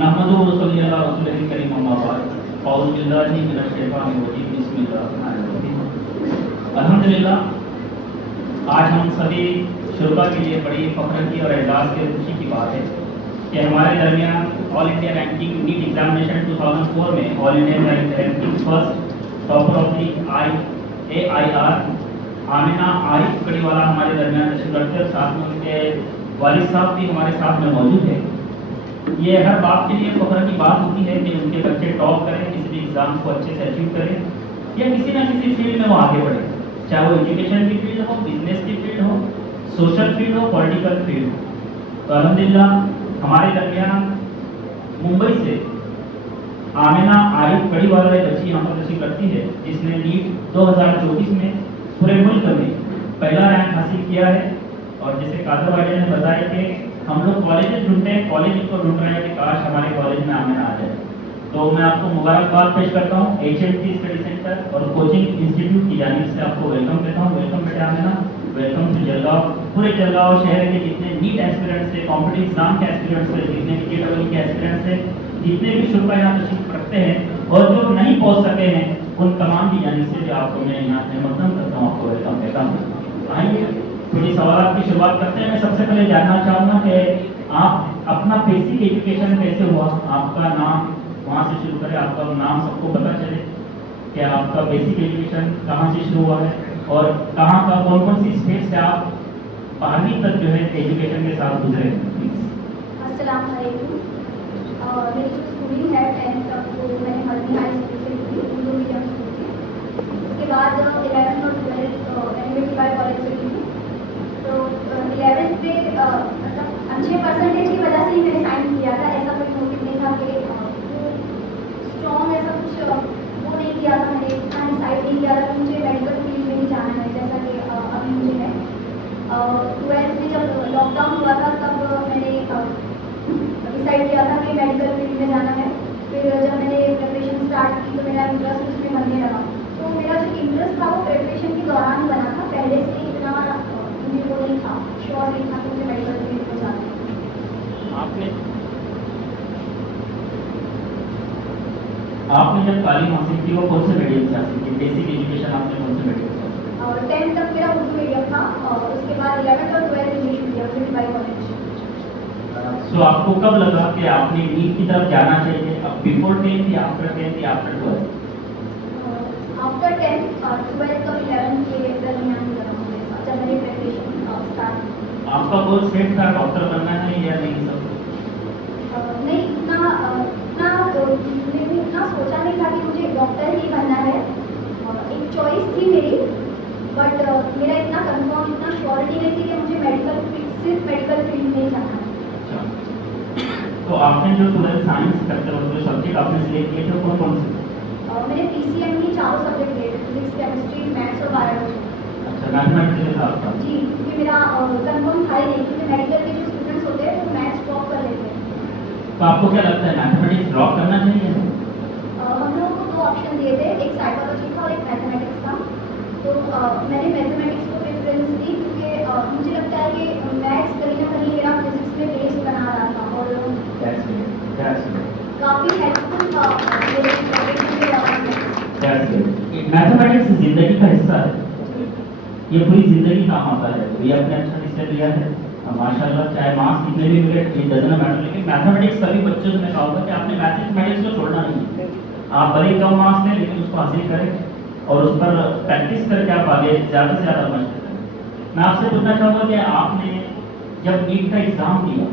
नहमदुहु व नसल्ली अला रसूलिल करीम अम्मा बाद औज़ु बिल्लाहि मिनश शैतानिर रजीम बिस्मिल्लाहिर्रहमानिर्रहीम। अल्हम्दुलिल्लाह, आज हम सभी शुरबा के लिए बड़ी फ़ख्र की और एजाज़ की खुशी की बात है कि हमारे दरमियान all India ranking NEET examination 2004 में all India ranking first topper of the AIR Amina Arif Kadiwala हमारे दरमियान तशरीफ रखते हैं। साथ में उनके वालिद साहब भी हमारे साथ में मौजूद है। ये हर बाप के लिए फ़ख्र की बात होती है कि उनके बच्चे टॉप करें, किसी भी एग्ज़ाम को अच्छे से अचीव करें या किसी ना किसी फील्ड में वो आगे बढ़े, चाहे वो एजुकेशन की फील्ड हो, बिजनेस की फील्ड हो, सोशल फील्ड हो, पॉलिटिकल फील्ड हो। तो अल्हम्दुलिल्लाह हमारे दरमियान मुंबई से आमिना आरिफ कड़ीवाला एक बच्ची यहाँ पर तशरीफ रखती है जिसने नीट 2024 में पूरे मुल्क में पहला रैंक हासिल किया है। और जैसे कादर भाई ने बताया कि हम लोग कॉलेजेस ढूंढते हैं, कॉलेज इनको ढूंढ रहे हैं कि काश हमारे कॉलेज में आमिना आ जाए। तो मैं आपको मुबारकबाद पेश करता हूँ HMT स्टडी सेंटर और कोचिंग इंस्टीट्यूट की जानिब से आपको वेलकम देता हूँ। वेलकम बेटा आमिना, वेलकम टू जलगांव। पूरे जलगांव शहर के जितने नीट एस्पिरेंट्स थे, कॉम्पिटिटिव एग्जाम के एस्पिरेंट्स थे, जितने भी KEE के एस्पिरेंट्स थे, जितने भी शुरबा यहाँ तशरीफ रखते हैं और जो नहीं पहुँच सके हैं, उन तमाम की जानिब से भी आपको मैं यहाँ से मकदम करता हूँ, आपको वेलकम कहता हूँ। आइए थोड़ी सवाल की शुरुआत करते हैं। मैं सबसे पहले जानना चाहूँगा कि आप अपना बेसिक एजुकेशन कैसे हुआ, आपका नाम वहाँ से शुरू करें, आपका नाम सबको पता चले कि आपका बेसिक एजुकेशन कहाँ से शुरू हुआ है और कहाँ का कौन कौन सी स्टेट से आप 12वीं तक जो है एजुकेशन के साथ गुजरे। अस्सलाम वालेकुम। मेरी जो स्कूलिंग है 10th तक वो मैंने मदनी हाई स्कूल से की, उर्दू मीडियम स्कूल से। उसके बाद 11th और 12th एनवीटी बाय कॉलेज से की। तो 11th में मतलब अच्छे परसेंटेज की वजह से ही मैंने साइंस लिया था। ऐसा कोई मोटिव नहीं था कि स्ट्रॉन्ग ऐसा कुछ वो नहीं किया था, मैंने इतना डिसाइड नहीं किया था कि मुझे मेडिकल फील्ड में ही जाना है, जैसा कि अभी मुझे है। 12th में जब लॉकडाउन हुआ था तब मैंने डिसाइड किया था कि मेडिकल फील्ड में जाना है। फिर जब मैंने प्रिपरेशन स्टार्ट की तो मेरा इंटरेस्ट उसमें बनने लगा। तो मेरा जो इंटरेस्ट था वो प्रिपरेशन के दौरान ही बना था, पहले से इतना मुझे वो नहीं था, श्योर नहीं था कि मुझे मेडिकल फील्ड में जाना है। आपने जब तालीम हासिल की वो कौन से मीडियम से हासिल की, बेसिक एजुकेशन आपने कौन से मीडियम से हासिल की? और 10th तक मेरा उर्दू मीडियम था और उसके बाद 11th और 12th इंग्लिश मीडियम से बाय कॉलेज। सो आपको कब लगा कि आपने नीट की तरफ जाना चाहिए, अब बिफोर 10th या आफ्टर 10th या आफ्टर 12th? आफ्टर 10th और 12th और 11th के दरमियान लगा मुझे, जब मैंने प्रिपरेशन स्टार्ट की। आपका गोल सेट था डॉक्टर बनना है या नहीं? सब नहीं, मैंने इतना सोचा नहीं था कि मुझे डॉक्टर ही बनना है। एक चॉइस थी मेरी, बट मेरा इतना कंफर्म, इतना श्योरिटी नहीं थी कि मुझे सिर्फ मेडिकल फील्ड में जाना है। तो आपने जो 12th साइंस करते वक्त जो सब्जेक्ट आपने सिलेक्ट किए थे कौन कौन से? मैंने PCM की चारों सब्जेक्ट लिए थे, फिजिक्स, केमिस्ट्री, मैथ्स और बायोलॉजी। अच्छा, मैथमेटिक्स के साथ था? जी, क्योंकि मेरा कंफर्म था ही नहीं, क्योंकि मेडिकल के जो स्टूडेंट्स होते हैं वो मैथ्स ड्रॉप कर लेते हैं। तो आपको क्या लगता है मैथमेटिक्स ड्रॉप करना चाहिए? हम लोगों को 2 ऑप्शन दिए थे, एक साइकोलॉजी था और एक मैथमेटिक्स था। तो मैंने मैथमेटिक्स को प्रेफरेंस दी क्योंकि मुझे लगता है कि मैथ्स कहीं ना कहीं मेरा फिजिक्स में बेस बना रहा था और काफ़ी हेल्पफुल था मेरे प्रोफेशन के दौरान। मैथमेटिक्स जिंदगी का हिस्सा है, ये पूरी जिंदगी काम आता है। तो ये आपने अच्छा हिस्सा लिया है माशाल्लाह, चाहे मार्क्स कितने भी मिले इट डजंट मैटर। लेकिन मैथमेटिक्स सभी बच्चों से मैं कहूँगा कि आपने मैथमेटिक्स को छोड़ना नहीं है। आप भले ही कम मार्क्स लें लेकिन उसको हासिल करें और उस पर प्रैक्टिस करके आप आगे ज़्यादा से ज़्यादा मशक करें। मैं आपसे पूछना चाहूँगा कि आपने जब नीट का एग्ज़ाम दिया,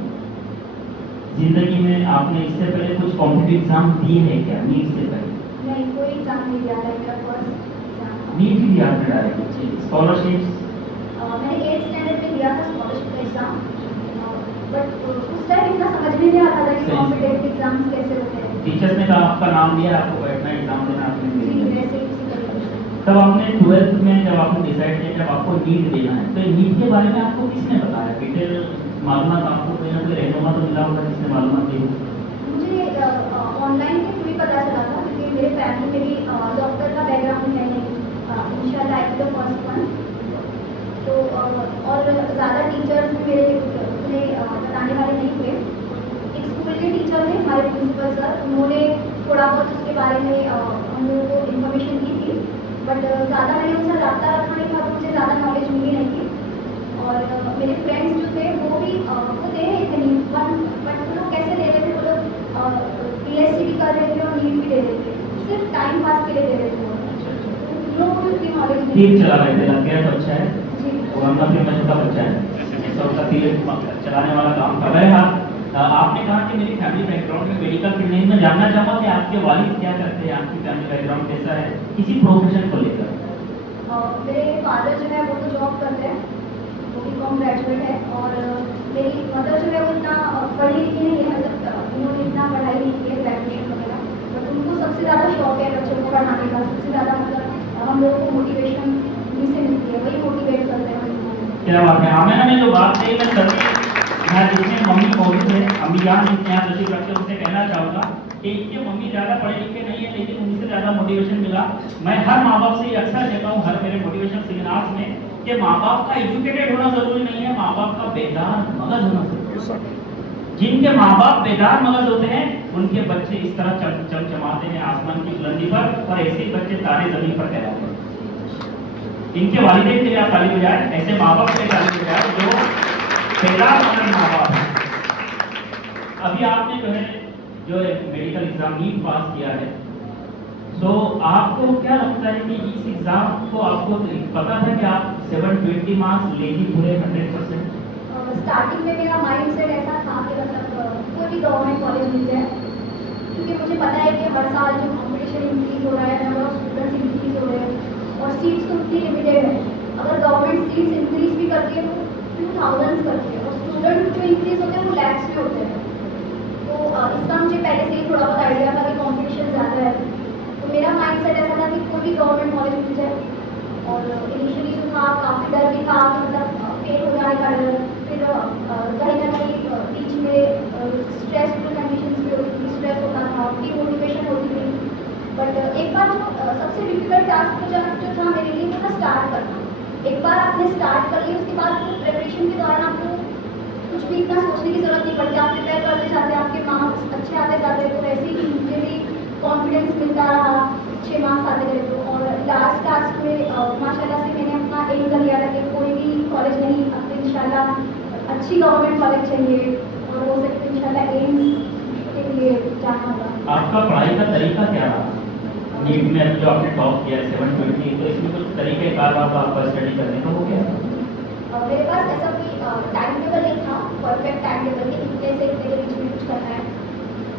जिंदगी में आपने इससे पहले कुछ कॉम्पिटिटिव एग्ज़ाम दिए हैं क्या नीट से पहले? नहीं, कोई एग्जाम नहीं दिया था, मेरा फर्स्ट एग्जाम। नीट ही दिया आपने डायरेक्ट? स्कॉलरशिप्स? मैंने 8th स्टैंडर्ड में दिया था स्कॉलरशिप का एग्जाम, बट उस टाइम इतना समझ में नहीं आता था कि कॉम्पिटिटिव एग्जाम्स कैसे होते हैं। टीचर्स ने कहा आपका नाम दिया, आपको बैठना एग्जाम देना, आपने दे जी, दिया। वैसे ही उसी तरीके से। तब आपने 12th में जब आपने डिसाइड किया जब आपको नीट देना है, तो नीट के बारे में आपको किसने बताया? डिटेल मालूमात आपको कोई ना कोई रहनुमा तो मिला होगा जिसने मालूमात दी? मुझे ऑनलाइन के थ्रू ही पता चला था क्योंकि मेरे फैमिली में भी डॉक्टर का बैकग्राउंड है नहीं, इंशाल्लाह आई द फर्स्ट वन। तो और ज़्यादा टीचर्स भी मेरे उतने बताने वाले नहीं हुए। एक स्कूल के टीचर ने हमारे प्रिंसिपल सर, उन्होंने थोड़ा बहुत उसके बारे में हम लोगों को इन्फॉर्मेशन दी थी, बट ज़्यादा मैंने उनसे रब्ता रखा नहीं था, तो मुझे ज़्यादा नॉलेज मिली नहीं थी। और मेरे फ्रेंड्स जो थे वो भी वो दे रहे थे बट वो लोग कैसे दे रहे थे, वो लोग PSC भी कर रहे थे और नीट भी दे रहे थे, सिर्फ टाइम पास के लिए दे रहे थे वो लोग को उतनी नॉलेज नहीं तीर चला रहे थे, लग गया तो अच्छा है। जी। वो हमका फिर मैं छोटा बच्चा है, तो उसका तीर चलाने वाला काम कर रहे हैं आप। आपने कहा कि मेरी फैमिली बैकग्राउंड में मेडिकल फील्ड नहीं, मैं जानना चाहूँगा कि आपके वालिद क्या करते हैं, आपकी फैमिली बैकग्राउंड कैसा है किसी प्रोफेशन को लेकर? मेरे फादर जो है वो तो जॉब करते हैं, वो BCom ग्रेजुएट है, और मेरी मदर जो है वो इतना पढ़ी लिखी नहीं है, मतलब उन्होंने इतना पढ़ाई नहीं की है ग्रेजुएशन वगैरह, बट उनको सबसे ज़्यादा शौक है बच्चों को पढ़ाने का, सबसे ज़्यादा मतलब हम लोगों को मोटिवेशन उन्हीं से मिलती है, वही मोटिवेट करते हैं हम लोगों को। क्या बात है। हाँ, मैंने जो बात कही मैं सभी यहाँ जितने मम्मी मौजूद है, अम्मी जान जितने यहाँ तशरीफ रखते हैं, उनसे कहना चाहूँगा कि इनके मम्मी ज़्यादा पढ़े लिखे नहीं है, लेकिन उनसे ज़्यादा मोटिवेशन मिला। मैं हर माँ बाप से ये अक्सर कहता हूँ, हर मेरे मोटिवेशन सेमिनार्स में, कि माँ बाप का एजुकेटेड होना जरूरी नहीं है, माँ बाप का बेदार मगज होना जरूरी है। जिनके माँ बाप बेदार मगज होते हैं, उनके बच्चे इस तरह चमचमाते हैं आसमान की बुलंदी पर, और ऐसे ही बच्चे तारे जमीन पर कहलाते हैं। इनके वालिदैन के लिए आप ताली बजाएं, ऐसे माँ बाप के लिए ताली बजाएं जो बेदार मगज माँ बाप हैं। अभी आपने जो है मेडिकल एग्जाम नीट पास किया है, तो आपको क्या लगता है कि इस एग्जाम को आपको पता था कि आप 720 मार्क्स लेगी पूरे 100%? स्टार्टिंग में मेरा माइंड सेट ऐसा था कि मतलब कोई भी गवर्नमेंट कॉलेज मिल जाए, क्योंकि मुझे पता है कि हर साल जो कॉम्पिटिशन इंक्रीज हो रहा है, नंबर ऑफ स्टूडेंट्स इंक्रीज हो रहे हैं, और सीट्स तो इतनी लिमिटेड है। अगर गवर्नमेंट सीट्स इंक्रीज भी करती है तो 2000 करती है, और स्टूडेंट जो इंक्रीज होते हैं वो लैक्स में होते हैं। तो इसका मुझे पहले से ही थोड़ा बहुत आइडिया था कि कॉम्पिटिशन ज़्यादा है, तो मेरा माइंड सेट ऐसा था कि कोई भी गवर्नमेंट कॉलेज मिल जाए। और इनिशियली जो था काफ़ी डर भी था कि मतलब फेल हो जाने का डर, फिर कहीं ना कहीं बीच में स्ट्रेसफुल कंडीशंस भी होती थी, स्ट्रेस होता था, डिमोटिवेशन होती थी। बट एक बार जो सबसे डिफिकल्ट टास्क जो था मेरे लिए वो था स्टार्ट करना। एक बार आपने स्टार्ट कर लिया, उसके बाद प्रिपरेशन के दौरान आपको कुछ भी इतना सोचने की जरूरत नहीं पड़ती, आप प्रिपेयर करते जाते हैं, आपके मार्क्स अच्छे आते जाते हैं, तो वैसे ही मुझे भी कॉन्फिडेंस मिलता रहा, अच्छे मार्क्स आते गए। तो और लास्ट टास्क में माशाल्लाह से मैंने अपना एम कर लिया था कि कोई भी कॉलेज नहीं, अब तो इंशाल्लाह अच्छी गवर्नमेंट कॉलेज चाहिए, और हो सके तो इंशाल्लाह एम्स के लिए जाना होगा। आपका पढ़ाई का तरीका क्या रहा? नीट में जो आपने टॉप किया 720, तो इसमें कुछ तरीके कार आपका स्टडी करने का हो गया? मेरे पास ऐसा कोई टाइम टेबल नहीं था, परफेक्ट टाइम टेबल कि इतने से इतने के बीच में कुछ करना है,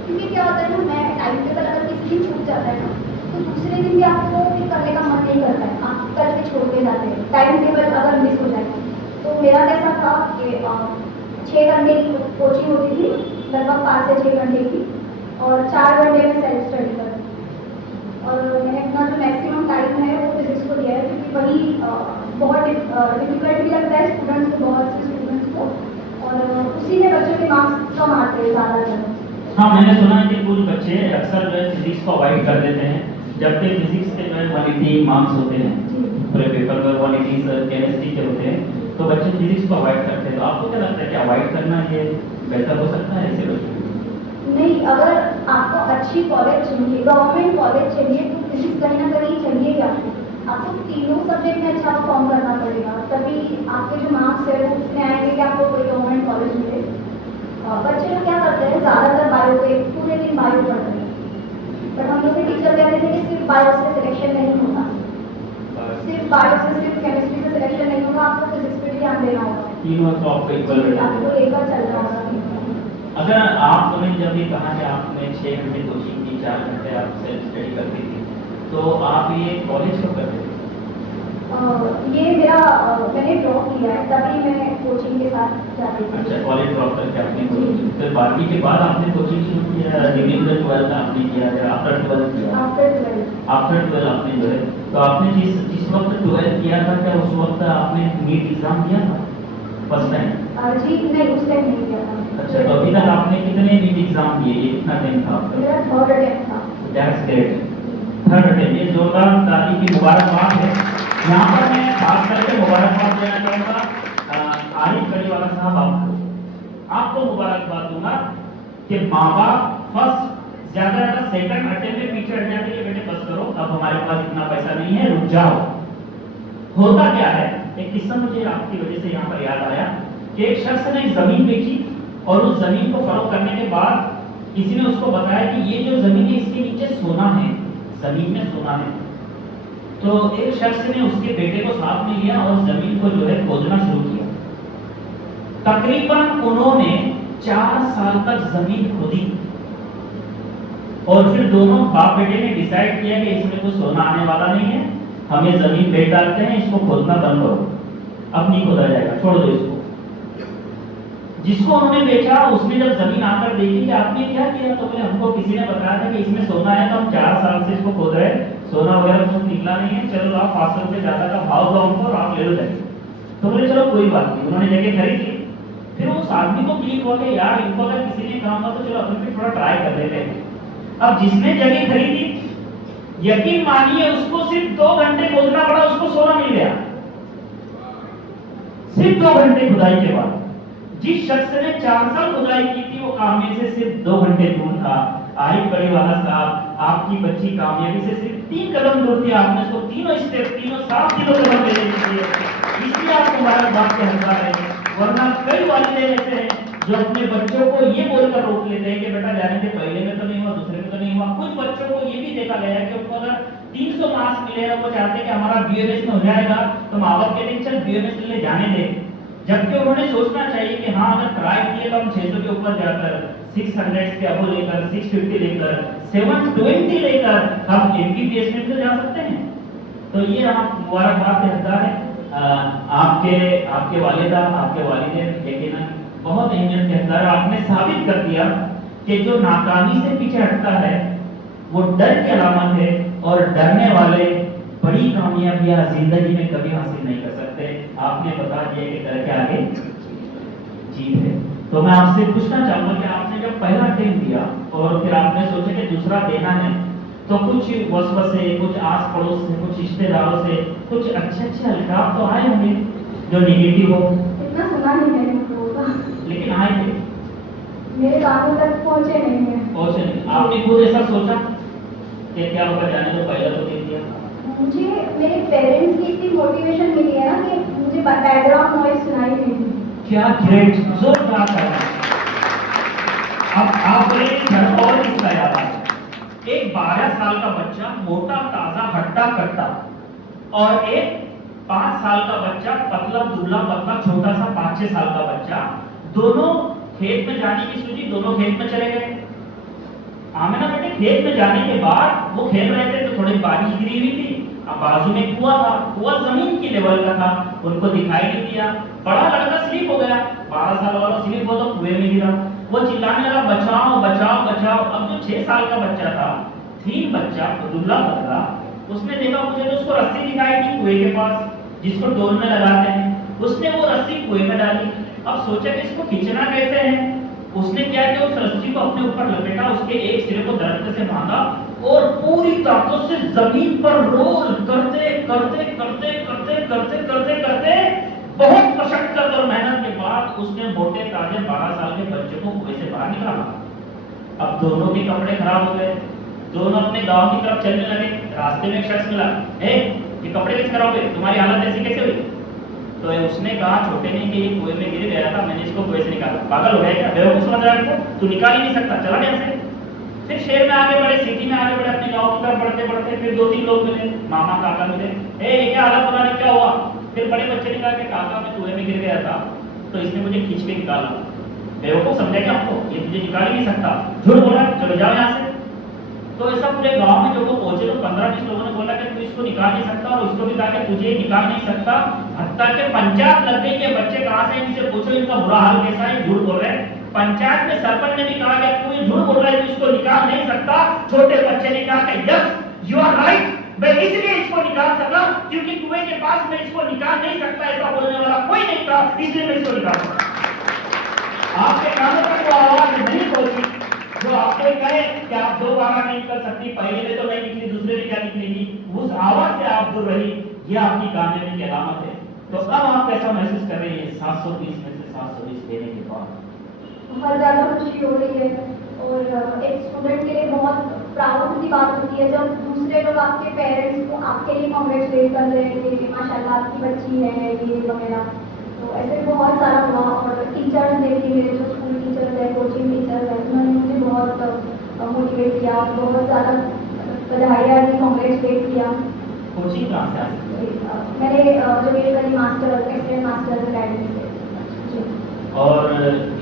क्योंकि क्या होता है ना, मैं टाइम टेबल अगर किसी दिन छूट जाता है ना, तो दूसरे दिन भी आपको फिर करने का मन नहीं करता है, आप कल भी छोड़ के जाते हैं टाइम टेबल अगर मिस हो जाए। तो मेरा कैसा था कि 6 घंटे की कोचिंग होती थी, लगभग 5 से 6 घंटे की, और 4 घंटे में सेल्फ स्टडी कर, और मैंने अपना जो मैक्सिमम टाइम है वो फिजिक्स को दिया है, क्योंकि वही बहुत डिफिकल्ट भी लगता है स्टूडेंट्स को, बहुत से स्टूडेंट्स को, और उसी में बच्चों के मार्क्स कम आते हैं ज़्यादातर। हाँ, मैंने सुना है कि कुछ बच्चे अक्सर जो है फिजिक्स को अवॉइड कर देते हैं, जबकि फिजिक्स के जो है 180 मार्क्स होते हैं पूरे पेपर में, 180 केमिस्ट्री के होते हैं, तो बच्चे फिजिक्स को अवॉइड करते हैं। तो आपको क्या लगता है कि अवॉइड करना ये बेहतर हो सकता है ऐसे बच्चों? नहीं, अगर आपको अच्छी कॉलेज चाहिए, गवर्नमेंट कॉलेज चाहिए, तो फिजिक्स कहीं ना कहीं चाहिए ही आपको तीनों सब्जेक्ट में अच्छा परफॉर्म करना पड़ेगा, तभी आपके जो मार्क्स है वो उतने आएंगे कि आपको कोई गवर्नमेंट कॉलेज मिले। बच्चे लोग क्या करते हैं, ज़्यादातर बायो पे पूरे दिन बायो पढ़ते हैं, बट हम लोग के टीचर कहते थे कि सिर्फ बायो से सिलेक्शन नहीं होता, सिर्फ बायो से, सिर्फ केमिस्ट्री से सिलेक्शन नहीं होगा, आपको फिजिक्स पे भी ध्यान देना होगा, तीनों तो आपको इक्वल आपको लेकर चलना होगा। अगर आपने जब ये कहा कि आपने 6 घंटे कोचिंग की, 4 घंटे आप सेल्फ स्टडी करती थी, तो आप ये कॉलेज कब करते थे? ये मेरा मैंने ड्रॉप किया है, तभी मैं कोचिंग के साथ जाती थी। अच्छा, कॉलेज ड्रॉप करके आपने कोचिंग, फिर 12वीं के बाद आपने कोचिंग शुरू किया, डिग्री का 12th आपने किया या आफ्टर 12th किया? आफ्टर 12 आपने जो है, तो आपने जिस वक्त 12th किया था, क्या उस वक्त आपने नीट एग्जाम दिया था फर्स्ट टाइम? जी नहीं, उस टाइम नहीं दिया था। अच्छा, तो अभी तक आपने कितने नीट एग्जाम दिए? ये कितना टाइम था आपका? मेरा थर्ड अटेम्प्ट था। दैट्स ग्रेट, थर्ड अटेम्प्ट, ये जोरदार ताली की मुबारकबाद है। यहाँ पर मैं खास करके मुबारकबाद देना चाहूँगा आरिफ गढ़ीवाला साहब, आपको मुबारकबाद दूंगा कि माँ बाप फर्स्ट ज्यादा सेकंड अटेम्प्ट में पीछे हट जाते कि बेटे बस करो, अब हमारे पास इतना पैसा नहीं है, रुक जाओ। होता क्या है, एक किस्सा मुझे आपकी वजह से यहाँ पर याद आया कि एक शख्स ने एक जमीन बेची और उस जमीन को फरोख्त करने के बाद किसी ने उसको बताया कि ये जो जमीन है इसके नीचे सोना है, जमीन में सोना है। तो एक शख्स ने उसके बेटे को साथ में लिया और जमीन को जो है खोदना शुरू किया। तकरीबन उन्होंने 4 साल तक जमीन खोदी और फिर दोनों बाप बेटे ने डिसाइड किया कि इसमें कुछ सोना आने वाला नहीं है, हम ये जमीन बेच डालते हैं, इसको खोदना बंद करो, अब नहीं खोदा जाएगा, छोड़ दो इसको। जिसको उन्होंने बेचा उसने जब जमीन आकर देखी कि आपने क्या किया, तो बोले हमको किसी ने बताया था कि इसमें सोना है, तो हम 4 साल से इसको खोद रहे हैं, सोना वगैरह कुछ निकला नहीं है, चलो आप 500 रुपये ज्यादा का भाव दो हमको और आप ले लो जाके। तो बोले चलो कोई बात नहीं, उन्होंने जगह खरीद ली। फिर उस आदमी को क्लिक हुआ कि यार इनको अगर किसी ने कहा तो चलो अपन भी थोड़ा ट्राई कर लेते हैं। अब जिसने जगह खरीदी, यकीन मानिए उसको सिर्फ 2 घंटे खोदना पड़ा, उसको सोना मिल गया, सिर्फ 2 घंटे खुदाई के बाद। जिस शख्स ने 4 साल खुदाई की थी वो कामयाबी से सिर्फ 2 घंटे दूर था। आई बड़े वाला साहब, आपकी बच्ची कामयाबी से सिर्फ 3 कदम दूर थी, आपने उसको तीनों स्टेप, तीनों 7 किलो कदम ले लीजिए, इसलिए आपको हमारा बात के हकदार है। वरना कई वालिद ऐसे हैं जो अपने बच्चों को ये बोलकर रोक लेते हैं कि बेटा जाने दे, पहले में तो नहीं हुआ, दूसरे में तो नहीं हुआ। कुछ बच्चों को ये भी देखा गया है कि उनको अगर 300 मार्क्स मिले हैं, वो चाहते हैं कि हमारा बीएमएस में हो जाएगा, तो माँ बाप कहते हैं चल बीएमएस ले जाने दे, जबकि उन्होंने सोचना चाहिए कि हाँ अगर ट्राई किए तो हम 600 के ऊपर जाकर 600 के अबो लेकर 650 लेकर 720 लेकर हम एमबीबीएस में तो जा सकते हैं। तो ये आप मुबारकबाद के हकदार है। आपके वालिदा, आपके वालिदैन यकीनन बहुत अहमियत के हकदार। आपने साबित कर दिया कि जो नाकामी से पीछे हटता है वो डर की अलामत है, और डरने वाले बड़ी कामयाबियां जिंदगी में कभी हासिल नहीं कर सकते। आपने बता दिया कि डर के आगे जीत है। तो मैं आपसे पूछना चाहूंगा कि आपने जब पहला अटेम्प्ट दिया और फिर आपने सोचा कि दूसरा देना है, तो कुछ वसवसे, कुछ आस पड़ोस से, कुछ रिश्तेदारों से कुछ अच्छे अलकाब तो आए होंगे जो नेगेटिव हो? इतना सुना नहीं मैंने लोगों का, लेकिन आए थे, मेरे कानों तक पहुंचे नहीं है। पहुंचे नहीं। आपने खुद ऐसा सोचा कि क्या होगा, जाने तो पहला तो दे दिया। मुझे मेरे पेरेंट्स की इतनी मोटिवेशन मिली है ना कि मुझे बैकग्राउंड नॉइज सुनाई नहीं दी। क्या ग्रेट, जोरदार है। अब आप बोले घर और किसका याद आया? एक 12 साल का बच्चा, मोटा ताजा हट्टा कट्टा, और एक 5 साल का बच्चा, पतला दुबला पतला छोटा सा 5-6 साल का बच्चा, दोनों खेत में जाने की सूझी, दोनों खेत में चले गए। आमिना बेटे खेत में जाने के बाद वो खेल रहे थे तो थोड़ी बारिश गिरी हुई थी, अब बाजू में कुआं था, कुआं जमीन की लेवल का था, उनको दिखाई नहीं दिया। बड़ा लड़का स्लिप हो गया, 12 साल वाला स्लिप हो तो कुएं में गिरा। वो चिल्लाने लगा बचाओ बचाओ बचाओ। अब जो 6 साल का बच्चा था, 3 बच्चा दुबला पतला, उसने देखा मुझे तो उसको रस्सी दिखाई दी कुएं के पास जिसको डोर में लगाते हैं, उसने वो रस्सी कुएं में डाली। अब सोचा कि इसको खींचना कैसे है, उसने क्या किया, उस रस्सी को अपने ऊपर लपेटा, उसके एक सिरे को दरख्त से बांधा और पूरी ताकत से जमीन पर रोल करते करते करते करते करते करते करते बहुत मशक्कत और मेहनत के बाद उसने मोटे ताजे 12 साल के बच्चे को कुएं से बाहर निकाला। अब दोनों के कपड़े खराब हो गए, दोनों अपने गांव की तरफ चलने लगे। रास्ते में एक शख्स मिला, ये कपड़े कैसे खराब हुए, तुम्हारी हालत ऐसी कैसे हुई? तो उसने कहा छोटे ने कि ये कुएं में गिर गया था, मैंने इसको कुएं से निकाला। पागल हो गया क्या, बेवकूफ समझ रहा है तू निकाल ही नहीं सकता, चला यहाँ से। फिर शहर में आगे बढ़े, सिटी में आगे बढ़े, अपने गांव की तरफ बढ़ते बढ़ते फिर 2-3 लोग मिले, मामा काका मिले, ये क्या हालत बना, क्या हुआ? फिर बड़े बच्चे ने कहा कि काका मैं कुएं में गिर गया था तो इसने मुझे खींच के निकाला। बेवकूफ समझे क्या हमको, ये तुझे निकाल ही नहीं सकता, झूठ बोला, चलो जाओ यहाँ से। तो ऐसा पूरे गांव में जब वो पहुंचे तो 15-20 लोगों ने बोला कि तू इसको निकाल नहीं सकता, और उसको भी कहा कि तुझे निकाल नहीं सकता। हत्ता के पंचायत लग गई कि बच्चे कहाँ से, इनसे पूछो इनका बुरा हाल कैसा है, झूठ बोल रहे हैं। पंचायत में सरपंच ने भी कहा कि तू ये झूठ बोल रहा है, तू इसको निकाल नहीं सकता। छोटे बच्चे ने कहा कि यस यू आर राइट, मैं इसलिए इसको निकाल सका क्योंकि कुएं के पास मैं इसको निकाल नहीं सकता, ऐसा बोलने वाला कोई नहीं था, इसलिए मैं इसको निकाल सकता। आपके कानों तक वो आवाज नहीं पहुंची जो आपको कहे कि आप 2 बार नहीं कर सकती, पहले में तो नहीं निकली, दूसरे में क्या निकलेगी, उस आवाज से आप दूर रही, ये आपकी कामयाबी की अलामत है। तो अब आप कैसा महसूस कर रही है 720 में से 720 देने के बाद? बहुत ज़्यादा खुशी हो रही है, और और एक स्टूडेंट के लिए बहुत प्राउड की बात होती है जब दूसरे लोग आपके पेरेंट्स को आपके लिए कॉन्ग्रेचुलेट कर रहे हैं कि माशाल्लाह आपकी बच्ची है ये वगैरह। तो ऐसे बहुत सारा हुआ और टीचर्स ने भी, मेरे जो स्कूल टीचर्स हैं, कोचिंग टीचर्स हैं, उन्होंने मुझे बहुत मोटिवेट किया, बहुत ज़्यादा बधाइयाँ दी, कॉन्ग्रेचुलेट किया। कोचिंग कहाँ से आती है? मैंने जो मेरे करी मास्टर एक्सटेंड मास्टर्स अकेडमी से। जी। और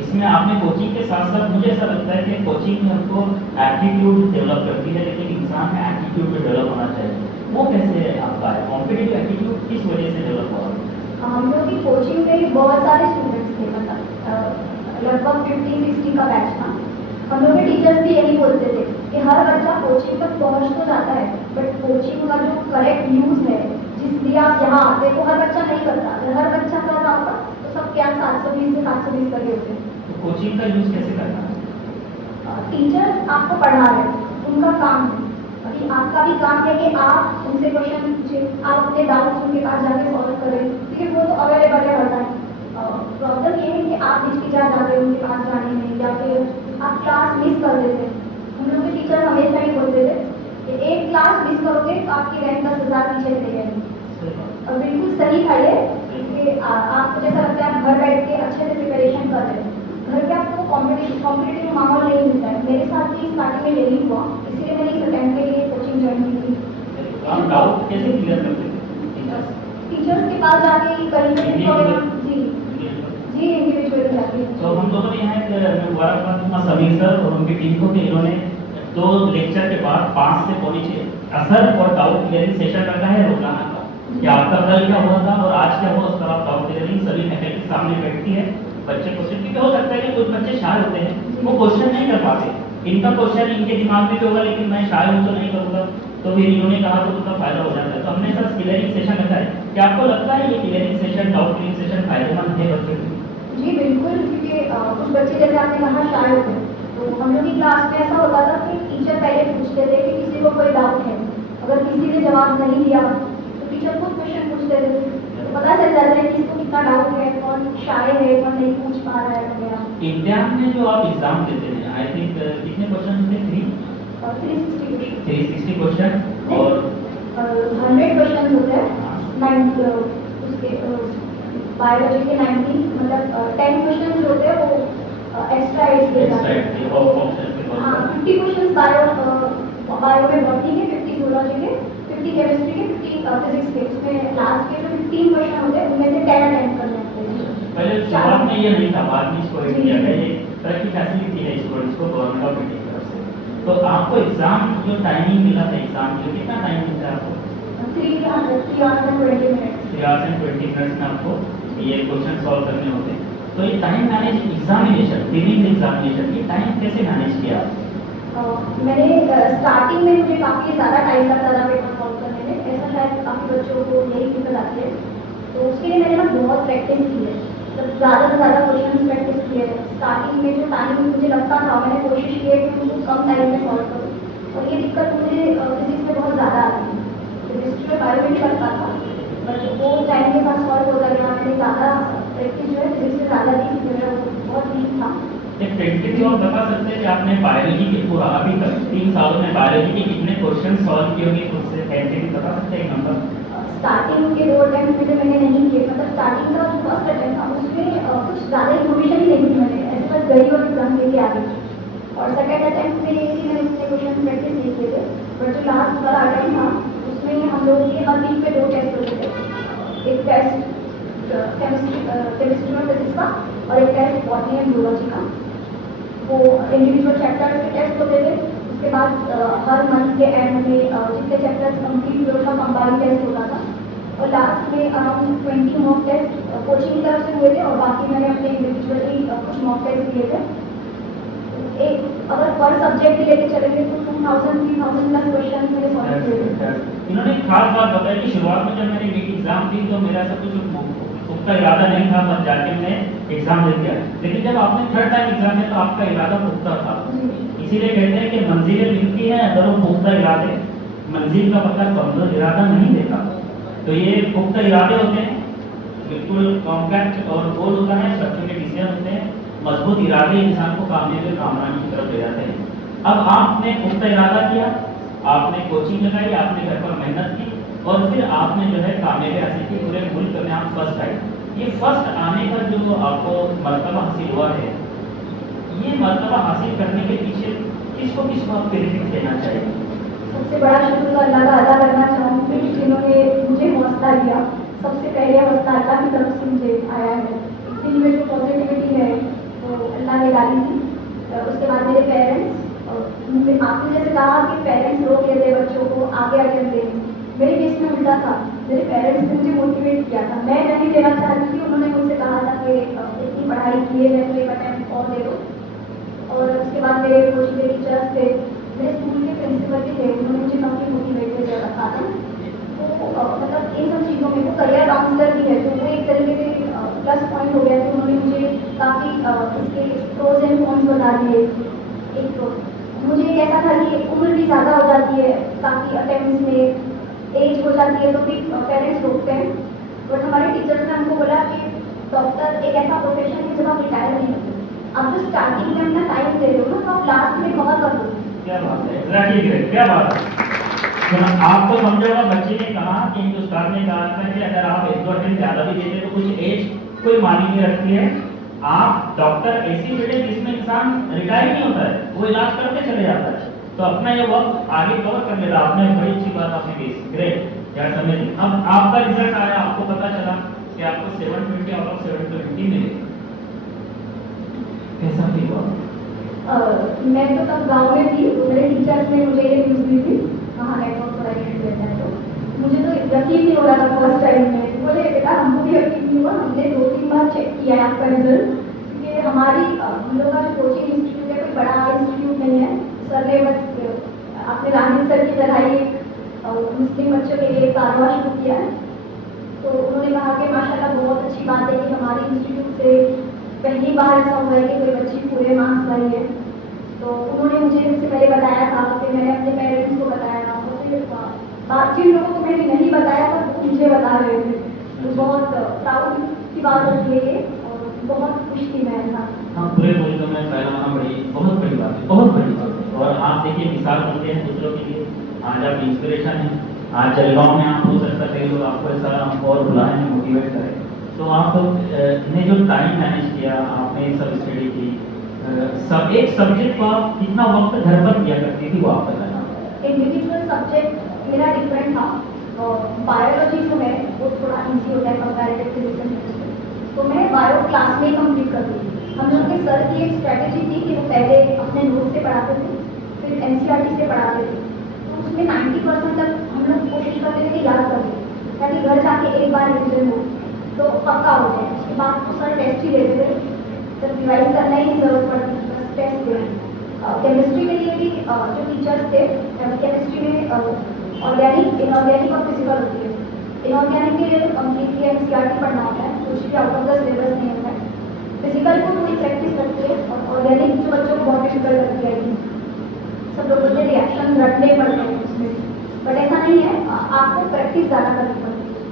इसमें आपने कोचिंग के साथ साथ, मुझे ऐसा लगता है कि कोचिंग में हमको एप्टीट्यूड डेवलप करती है, लेकिन इंसान में एटीट्यूड भी डेवलप होना चाहिए। वो कैसे आपका है? कॉम्पिटिटिव एटीट्यूड किस वजह से डेवलप हुआ? हम लोग की कोचिंग में बहुत सारे स्टूडेंट्स थे, मतलब लगभग 50-60 का बैच था। हम लोग के टीचर्स भी यही बोलते थे कि हर बच्चा कोचिंग तक पहुंच तो जाता है, बट कोचिंग का जो करेक्ट यूज़ है जिस लिए आप यहाँ आते हो, हर बच्चा नहीं करता। अगर हर बच्चा कर रहा होता तो सब क्या 720 से 720 कर होते। तो कोचिंग का यूज़ कैसे करना है? टीचर्स आपको पढ़ा रहे हैं, उनका काम है। अभी आपका भी काम है कि आप उनसे क्वेश्चन पूछें, आप अपने डाउट्स उनके पास जाके सॉल्व करें, ठीक है, वो तो अवेलेबल है हर टाइम। प्रॉब्लम ये है कि आप हिचकिचा जाते हैं उनके पास जाने में, या फिर आप क्लास मिस कर देते हैं। हम लोग के टीचर हमेशा ही बोलते थे कि एक क्लास मिस करोगे तो आपकी रैंक 10,000 पीछे चले जाएगी। और बिल्कुल सही था ये, क्योंकि आपको जैसा लगता है आप घर बैठ के अच्छे से प्रिपरेशन कर रहे हैं, घर पे आपको कॉम्पिटिटिव माहौल नहीं मिलता है। मेरे साथ भी स्टार्टिंग में यही हुआ, इसलिए मैंने इस अटेम्प्ट के लिए कोचिंग ज्वाइन की थी। आप डाउट कैसे क्लियर करते थे? टीचर्स के पास जाके कहीं जी जी इंडिविजुअली जाके। तो हम लोगों ने यहाँ एक मुबारकबाद दूंगा समीर सर और उनकी टीम को कि इन्होंने 2 लेक्चर के बाद 5 से पौने 6 असर और डाउट क्लियरिंग सेशन रखा है रोजाना का, कि आपका कल क्या हुआ था और आज क्या हुआ, उस पर आप डाउट क्लियरिंग सभी फैकल्टी सामने बैठती है, बच्चे क्वेश्चन, क्योंकि हो सकता है कि कुछ बच्चे शाय होते हैं, वो क्वेश्चन नहीं कर पाते, इनका क्वेश्चन इनके दिमाग में भी होगा लेकिन मैं शाय हूँ तो नहीं करूँगा, तो फिर इन्होंने कहा तो उनका फायदा हो जाता है। तो हमने सर क्लियरिंग सेशन रखा है, क्या आपको लगता है ये clearing session, doubt clearing session फायदेमंद है बच्चों के? जी बिल्कुल, क्योंकि कुछ बच्चे जैसे आपने कहा शाय होते हैं, तो हम लोग की क्लास में ऐसा होता था कि टीचर पहले पूछते थे कि किसी को कोई डाउट है, अगर किसी ने जवाब नहीं दिया तो टीचर खुद क्वेश्चन पूछते थे, तो पता चल जाता है कि इसको कितना डाउट है, कौन शाय है, कौन नहीं पूछ पा रहा है वगैरह। एग्जाम में जो आप एग्जाम देते हैं, आई थिंक कितने क्वेश्चन होते हैं? 360 क्वेश्चन और 100 क्वेश्चन होते हैं। 90 उसके बायोलॉजी के 90, मतलब 10 क्वेश्चन होते हैं वो एक्स्ट्रा एज के जाते हैं। हाँ, 50 क्वेश्चन बायो में बॉटनी के, 50 जूलॉजी के, 50 केमिस्ट्री के, 50 फिजिक्स के। उसमें लास्ट के जो 15 क्वेश्चन होते हैं उनमें से 10 अटेम्प्ट करने होते हैं। पहले शुरुआत में ये नहीं था, बाद में इसको ऐड किया गया, ये तरह की फैसिलिटी है स्टूडेंट्स को गवर्नमेंट ऑफ इंडिया की तरफ से। तो आपको एग्जाम जो टाइमिंग मिला था एग्जाम के लिए, कितना टाइम मिलता है आपको? 3 hours and 20 minutes। 3 hours and 20 minutes में आपको ये क्वेश्चन सॉल्व करने होते हैं। तो ये time manage examination, filling examination, ये टाइम कैसे मैनेज किया? मैंने स्टार्टिंग में मुझे काफ़ी ज़्यादा टाइम लगता था पेपर सॉल्व करने में, ऐसा शायद काफ़ी बच्चों को यही दिक्कत आती है। तो उसके लिए मैंने ना बहुत प्रैक्टिस की है, मतलब ज़्यादा से ज़्यादा क्वेश्चन प्रैक्टिस किए हैं। स्टार्टिंग में जो टाइम मुझे लगता था, मैंने कोशिश की है कि उनको कम टाइम में सॉल्व करूँ, और ये दिक्कत मुझे फिजिक्स में बहुत ज़्यादा आती है। केमिस्ट्री में बायो में भी लगता था, बट वो टाइम के साथ सॉल्व होता गया। मैंने ज़्यादा प्रैक्टिस जो है फिजिक्स में ज़्यादा दी, क्योंकि मेरा बहुत वीक था। एक टेंटेटिव आप बता सकते हैं कि आपने बायोलॉजी के पूरा अभी तक 3 सालों में बायोलॉजी के कितने क्वेश्चन सॉल्व किए होंगे, खुद से टेंटेटिव बता सकते हैं एक नंबर? स्टार्टिंग के 2 अटेम्प्ट में मैंने नहीं किए, मतलब स्टार्टिंग का जो फर्स्ट अटेम्प्ट था उसमें कुछ ज़्यादा इन्फॉर्मेशन ही नहीं थी, मैंने ऐसे बस गई और एग्जाम देके आ गई। और सेकेंड अटेम्प्ट में ये थी, मैंने उतने क्वेश्चन प्रैक्टिस नहीं किए थे, बट जो लास्ट वाला अटेम्प्ट था उसमें हम लोग के हर वीक पे 2 टेस्ट होते थे। एक टेस्ट केमिस्ट्री और फिजिक्स का, और एक टेस्ट बॉटनी एंड जूलॉजी का। वो इंडिविजुअल चैप्टर्स के टेस्ट होते थे। उसके बाद हर मंथ के एंड में जितने चैप्टर्स कंप्लीट हुए उसका कंबाइंड टेस्ट होता था, और लास्ट में अराउंड 20 मॉक टेस्ट कोचिंग की तरफ से हुए थे, और बाकी मैंने अपने इंडिविजुअली कुछ मॉक टेस्ट दिए थे। एक अगर पर सब्जेक्ट लेके चलेंगे तो 2000-3000 प्लस क्वेश्चन मैंने सॉल्व किए थे। इन्होंने एक खास बात बताई कि शुरुआत में जब मैंने नीट एग्जाम दी तो मेरा सब कुछ पुख्ता इरादा नहीं था, बस जाके मैं एग्जाम दे दिया, लेकिन जब आपने थर्ड टाइम एग्जाम दिया तो आपका इरादा पुख्ता था। इसीलिए कहते हैं कि मंजिलें मिलती हैं अगर वो पुख्ता इरादे, मंजिल का पता कमजोर इरादा नहीं देता। तो ये पुख्ता इरादे होते हैं, बिल्कुल कॉम्पैक्ट और गोल होता है, बच्चों के डिसीजन होते हैं, मजबूत इरादे इंसान को कामयाबी कामरानी की तरफ ले जाते हैं। अब आपने पुख्ता इरादा किया, आपने कोचिंग लगाई, आपने घर पर मेहनत की और फिर आपने जो है कामयाबी हासिल की, पूरे मुल्क में आप फर्स्ट आए। ये फर्स्ट आने पर जो आपको मर्तबा हासिल हुआ है, ये मर्तबा हासिल करने के पीछे किसको आप क्रेडिट देना चाहिए? सबसे बड़ा शुक्र तो अल्लाह का अदा करना चाहूँगी जिन्होंने मुझे हौसला दिया। सबसे पहले हौसला अल्लाह की तरफ से मुझे आया है। दिल में जो पॉजिटिविटी है वो अल्लाह ने डाली थी। उसके बाद मेरे पेरेंट्स, आपने जैसे कहा कि पेरेंट्स रोक लेते बच्चों को आगे दें, मेरे केस में उल्टा था। मेरे पेरेंट्स ने मुझे मोटिवेट किया था, मैं नहीं देना चाहती थी। उन्होंने मुझसे कहा था कि इतनी पढ़ाई किए है तो एक अटेम्प्ट और दे दो। और उसके बाद मेरे कोचिंग के टीचर्स थे, मेरे स्कूल के प्रिंसिपल भी थे, उन्होंने मुझे काफ़ी मोटिवेटेड रखा था। तो मतलब इन सब चीज़ों में वो करियर काउंसलर भी है, तो वो एक तरीके से प्लस पॉइंट हो गया कि उन्होंने मुझे काफ़ी इसके प्रोज एंड कॉन्स बता दिए। एक तो मुझे कैसा था कि उम्र भी ज़्यादा हो जाती है, काफ़ी अटेम्प्ट्स में एज हो जाती है तो भी पेरेंट्स रोकते हैं। बट हमारे टीचर्स ने हमको बोला कि डॉक्टर एक ऐसा प्रोफेशन है जब आप रिटायर नहीं होते, आप जो स्टार्टिंग में अपना टाइम दे रहे हो ना तो आप लास्ट में कवर कर दो। क्या बात है, एग्जैक्टली ग्रेट, क्या बात है। तो आप तो समझोगा, बच्चे ने कहा कि हिंदुस्तान ने कहा था कि अगर आप 1-2 ज़्यादा भी देते तो कुछ एज कोई मानी नहीं रखती है। आप डॉक्टर ऐसी फील्ड है जिसमें इंसान रिटायर नहीं होता है, वो इलाज करते चले जाता है, तो अपना ये वक्त आगे कवर कर लेता। आपने बड़ी अच्छी बात आपने की, ग्रेट यार समझ। अब आपका रिजल्ट आया, आपको पता चला कि आपको 720 आउट ऑफ 720 मिले, कैसा फील हुआ? मैं तो तब गांव में थी, तो मेरे टीचर्स ने मुझे ये न्यूज़ दी थी, वहाँ नेटवर्क थोड़ा इशू रहता है, तो मुझे तो यकीन नहीं हो रहा था फर्स्ट टाइम में। बोले बेटा हमको भी यकीन नहीं हुआ, हमने 2-3 बार चेक किया है आपका रिजल्ट, क्योंकि हम लोग का जो कोचिंग इंस्टीट्यूट है कोई बड़ा इंस्टीट्यूट नहीं है। सर ने बस अपने राहिल सर की तरह ही मुस्लिम बच्चों के लिए कारवा शुरू किया है। तो उन्होंने कहा कि माशाल्लाह बहुत अच्छी बात है कि हमारे इंस्टीट्यूट से पहली बार ऐसा हुआ है कि कोई बच्ची पूरे मार्क्स लाई है। तो उन्होंने मुझे इससे पहले बताया था, फिर मैंने अपने पेरेंट्स को बताया, और फिर जिन लोगों को मैंने नहीं बताया था वो मुझे बता रहे थे। तो बहुत प्राउड की बात होती है ये, और बहुत खुश थी मैं ऐसा। हाँ, पूरे मुल्क में फैलाना बहुत बड़ी बात है, बहुत बड़ी बात है। और आप देखिए मिसाल बनते हैं दूसरों के लिए, आज आप इंस्पिरेशन हैं। आज जलगांव में आप हो सकता है कई लोग आपको ऐसा और बुलाएं, मोटिवेट करें। तो आप ने जो टाइम मैनेज किया, आपने सब स्टडी की, सब एक सब्जेक्ट को आप कितना वक्त घर पर दिया करती थी वो आप बताना। इंडिविजुअल सब्जेक्ट मेरा डिफरेंट था। बायोलॉजी जो है वो थोड़ा ईजी होता है कंपैरेटिव फिजिक्स एंड केमिस्ट्री, तो मैं बायो क्लास में कंप्लीट कर दी। हम लोग के सर की एक स्ट्रैटेजी थी कि वो पहले अपने नोट से पढ़ाते थे, फिर एनसीईआरटी से पढ़ाते थे। तो उसमें 90% तक हम लोग कोशिश करते थे कि याद कर लें, ताकि घर जाके एक बार रिविजन हो तो पक्का हो जाए। उसके बाद तो सर टेस्ट ही लेते थे, जब रिवाइज करना ही नहीं जरूरत पड़ती, बस टेस्ट दें। केमिस्ट्री के लिए भी जो टीचर्स थे, केमिस्ट्री में ऑर्गेनिक, इनऑर्गेनिक और फिजिकल होती है। इनऑर्गेनिक के लिए तो कम्प्लीटली एनसीईआरटी पढ़ना होता है, कुछ भी आउट ऑफ द सिलेबस नहीं होता है। फिजिकल को थोड़ी प्रैक्टिस लगती है, और ऑर्गेनिक जो बच्चों को बहुत डिफिकल्ट लगती है। सब लोग बोलते रिएक्शन रटने पड़ते हैं उसमें, बट ऐसा नहीं है, आपको प्रैक्टिस ज़्यादा करनी पड़ती है।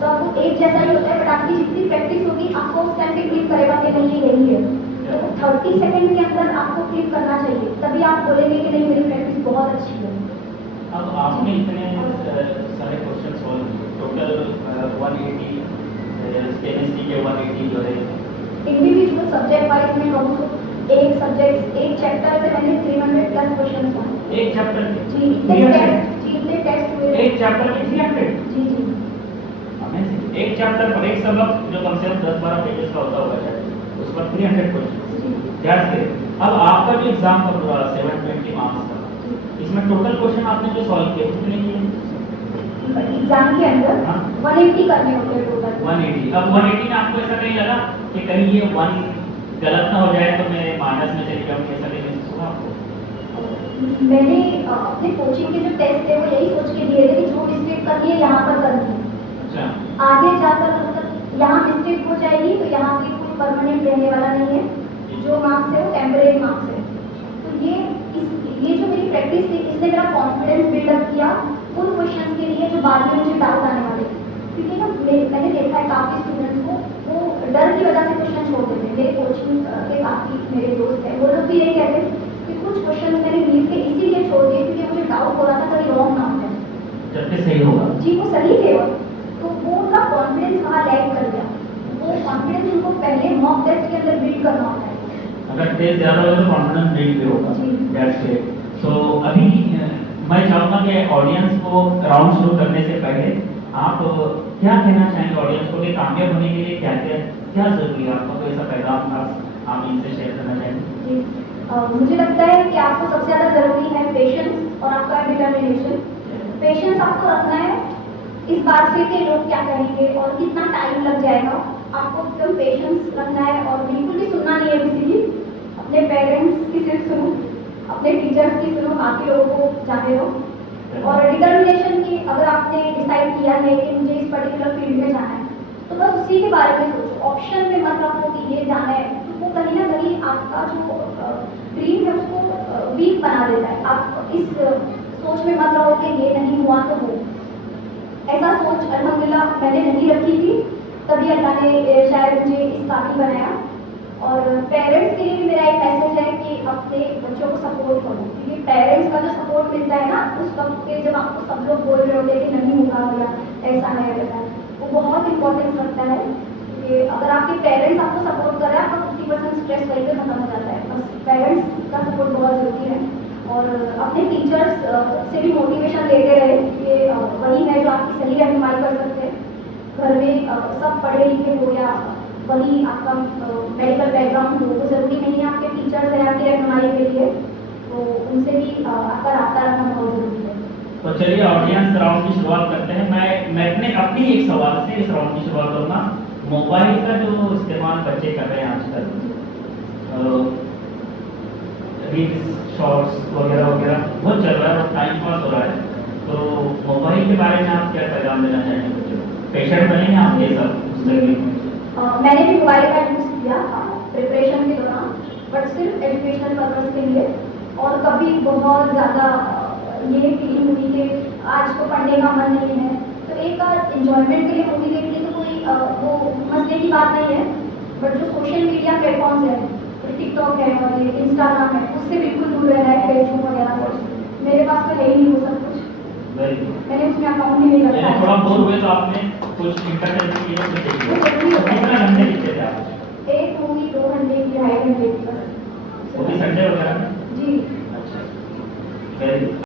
सब एक जैसा ही होता है, बट आपकी जितनी प्रैक्टिस होगी आपको उस टाइम पे क्लिक करेगा कि नहीं ये यही है। तो 30 सेकंड के अंदर आपको क्लिक करना चाहिए, तभी आप बोलेंगे कि नहीं मेरी प्रैक्टिस बहुत अच्छी है। अब आपने इतने सारे क्वेश्चन सॉल्व किए, टोटल 180 केमिस्ट्री के 180 जो है इंडिविजुअल सब्जेक्ट वाइज में कहूँ तो एक सब्जेक्ट एक चैप्टर से मैंने 300 प्लस क्वेश्चन सॉल्व। एक चैप्टर के जी इतने टेस्ट हुए। एक चैप्टर के 300? जी जी। अमेजिंग। एक चैप्टर पर एक सबक जो कम से कम 10-12 पेजेस का होता होगा शायद, उस पर 300 क्वेश्चन। That's great. अब आपका जो एग्जाम था पूरा 720 मार्क्स का, इसमें टोटल क्वेश्चन आपने जो सॉल्व किए कितने किए एग्जाम के अंदर? 180 करने होते हैं टोटल। 180। अब 180 में आपको ऐसा नहीं लगा कि कहीं ये 1 गलत ना हो जाए तो मैं माइनस में चली जाऊँ, ऐसा नहीं महसूस हुआ आपको? मैंने अपने कोचिंग के जो टेस्ट थे वो यही सोच के दिए थे कि जो मिस्टेक करनी है यहाँ पर करनी है। अच्छा। आगे जाकर मतलब यहाँ मिस्टेक हो जाएगी तो यहाँ पे कोई परमानेंट रहने वाला नहीं है, जो मार्क्स है वो टेम्परेरी मार्क्स है। तो ये जो मेरी प्रैक्टिस थी इसने मेरा कॉन्फिडेंस बिल्डअप किया उन क्वेश्चंस के लिए जो बाद में मुझे डाउट आने वाले थे। क्योंकि ना मैंने देखा है काफ़ी स्टूडेंट्स को वो डर की वजह से क्वेश्चन छोड़ देते हैं। मेरे कोचिंग के काफ़ी मेरे दोस्त हैं, वो लोग भी यही कहते हैं कि कुछ क्वेश्चन मैंने पहले मॉक टेस्ट के अंदर बिल्ड करना होता है। अगर टेस्ट ज़्यादा होगा तो कॉन्फिडेंस बिल्ड भी होगा। जी। That's great. सो अभी मैं चाहूँगा कि ऑडियंस को राउंड शुरू करने से पहले आप क्या कहना चाहेंगे ऑडियंस को कि कामयाब होने के लिए क्या क्या जरूरी है, आपका कोई ऐसा पैगाम आप इनसे शेयर करना चाहेंगे? जी। मुझे लगता है कि आपको सबसे ज़्यादा ज़रूरी है पेशेंस और आपका डिटर्मिनेशन। पेशेंस आपको रखना है इस बात से कि लोग क्या कहेंगे और कितना टाइम लग जाएगा। आपको एकदम पेशेंस रखना है और बिल्कुल भी सुनना नहीं है किसी की। अपने पेरेंट्स की सिर्फ सुनो, अपने टीचर्स की सुनो, बाकी लोगों को जाने दो। और डिटर्मिनेशन की, अगर आपने डिसाइड किया है कि मुझे इस पर्टिकुलर फील्ड में जाना है तो बस उसी के बारे में सोचो। ऑप्शन में मत रखो कि ये जाना है, तो वो कहीं ना कहीं आपका जो ड्रीम है उसको वीक बना देता है। आप इस सोच में मत रहो कि ये नहीं हुआ तो वो। ऐसा सोच अल्हम्दुलिल्लाह मैंने नहीं रखी थी, तभी अल्लाह ने शायद मुझे इस काबिल बनाया। और पेरेंट्स के लिए भी मेरा एक मैसेज है कि अपने बच्चों को सपोर्ट करो, क्योंकि पेरेंट्स का जो सपोर्ट मिलता है ना उस वक्त पे जब आपको सब लोग बोल रहे होते हैं कि नहीं होगा या ऐसा है वैसा है, वो बहुत इंपॉर्टेंस रखता है। कि अगर आपके पेरेंट्स आपको सपोर्ट कर रहे हैं, आपका 50% स्ट्रेस वहीं पे खत्म हो जाता है। बस पेरेंट्स का सपोर्ट बहुत ज़रूरी है। और अपने टीचर्स से भी मोटिवेशन लेते रहे, ये वही है जो आपकी सही रहनुमाई कर सकते हैं। घर में सब पढ़े लिखे हो या वही आपका मेडिकल बैकग्राउंड हो, वो ज़रूरी नहीं है। आपके टीचर्स हैं आपकी रहनुमाई के लिए, तो उनसे भी आपका रास्ता रखना बहुत ज़रूरी है। तो चलिए ऑडियंस राउंड की शुरुआत करते हैं। मैं अपनी एक सवाल से इस राउंड की शुरुआत करूँगा। मोबाइल का जो इस्तेमाल बच्चे कर रहे हैं आजकल, रील्स शॉर्ट्स वगैरह वगैरह बहुत चल रहा है और टाइम पास हो रहा है, तो मोबाइल के बारे में आप क्या पैगाम देना चाहेंगे बच्चों को? पेशेंट बनेंगे आप ये सब मैंने भी मोबाइल का यूज़ किया प्रिपरेशन के दौरान, बट सिर्फ एजुकेशनल पर्पज़ के लिए। और कभी बहुत ज़्यादा ये फीलिंग हुई कि आज तो पढ़ने का मन नहीं है, तो एक बार इंजॉयमेंट के लिए मूवी देख ली तो कोई वो मसले की बात नहीं है। बट जो सोशल मीडिया प्लेटफॉर्म्स हैं, तो टिकटॉक है और ये इंस्टाग्राम है, उससे बिल्कुल दूर रहना है। फेसबुक वगैरह से मेरे पास तो है ही नहीं वो सब कुछ, मैंने उसमें अकाउंट ही नहीं रखा। थोड़ा बोर हुए तो आपने कुछ इंटरनेट किए तो कितना घंटे लिखते थे आप? एक मूवी 2 घंटे की, 2.5 घंटे की बस। वो भी संडे वगैरह में? जी। अच्छा, वेरी गुड।